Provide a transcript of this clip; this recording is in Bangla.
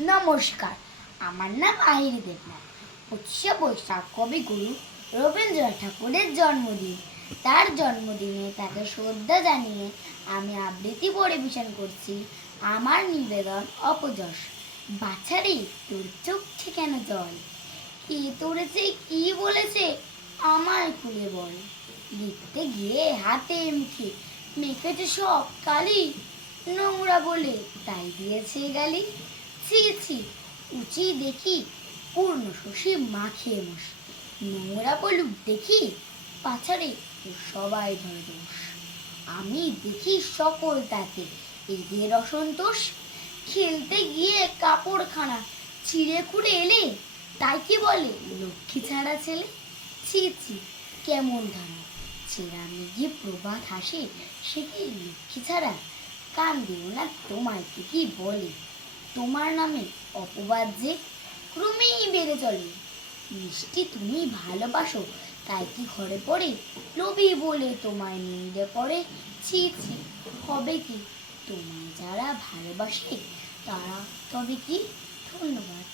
নমস্কার, আমার নাম আহিরি দেবনাথ। 25শে বৈশাখ কবিগুরু রবীন্দ্রনাথ ঠাকুরের জন্মদিন। তার জন্মদিনে তাকে শ্রদ্ধা জানিয়ে আমি আবৃত্তি পরিবেশন করছি আমার নিবেদন অপযশ। বাছারে, তোর চোখে কেন জল? কে তোরেছে, কি বলেছে, আমায় খুলে বল। লিখতে গিয়ে হাতে মুখে মেখেছে সব কালি, নোংরা বলে তাই দিয়েছে গালি। ছি ছি, উচি দেখি পূর্ণ শশী মাখিয়ে মশি, নোংরা বলুক দেখি, পাছারে সবাই ধরে দোষ। আমি দেখি সকল তাতে এদের অসন্তোষ। খেলতে গিয়ে কাপড়খানা ছিঁড়ে খুঁড়ে এলে তাই কি বলে লক্ষ্মী ছাড়া ছেলে। ছি ছি, কেমন ধারণা, ছেঁড়া মেঘে প্রভাত হাসে, সে কি লক্ষ্মী ছাড়া? কান দিও না, তোমায় কি বলে, তোমার নামে অপবাদ যে ক্রমেই বেড়ে চলে। মিষ্টি তুমি ভালোবাসো, তাই কি ঘরে পড়ে লোভী বলে তোমায় নিন্দে করে। ছি ছি, হবে কি, তোমায় যারা ভালোবাসে তারা তবে কি। ধন্যবাদ।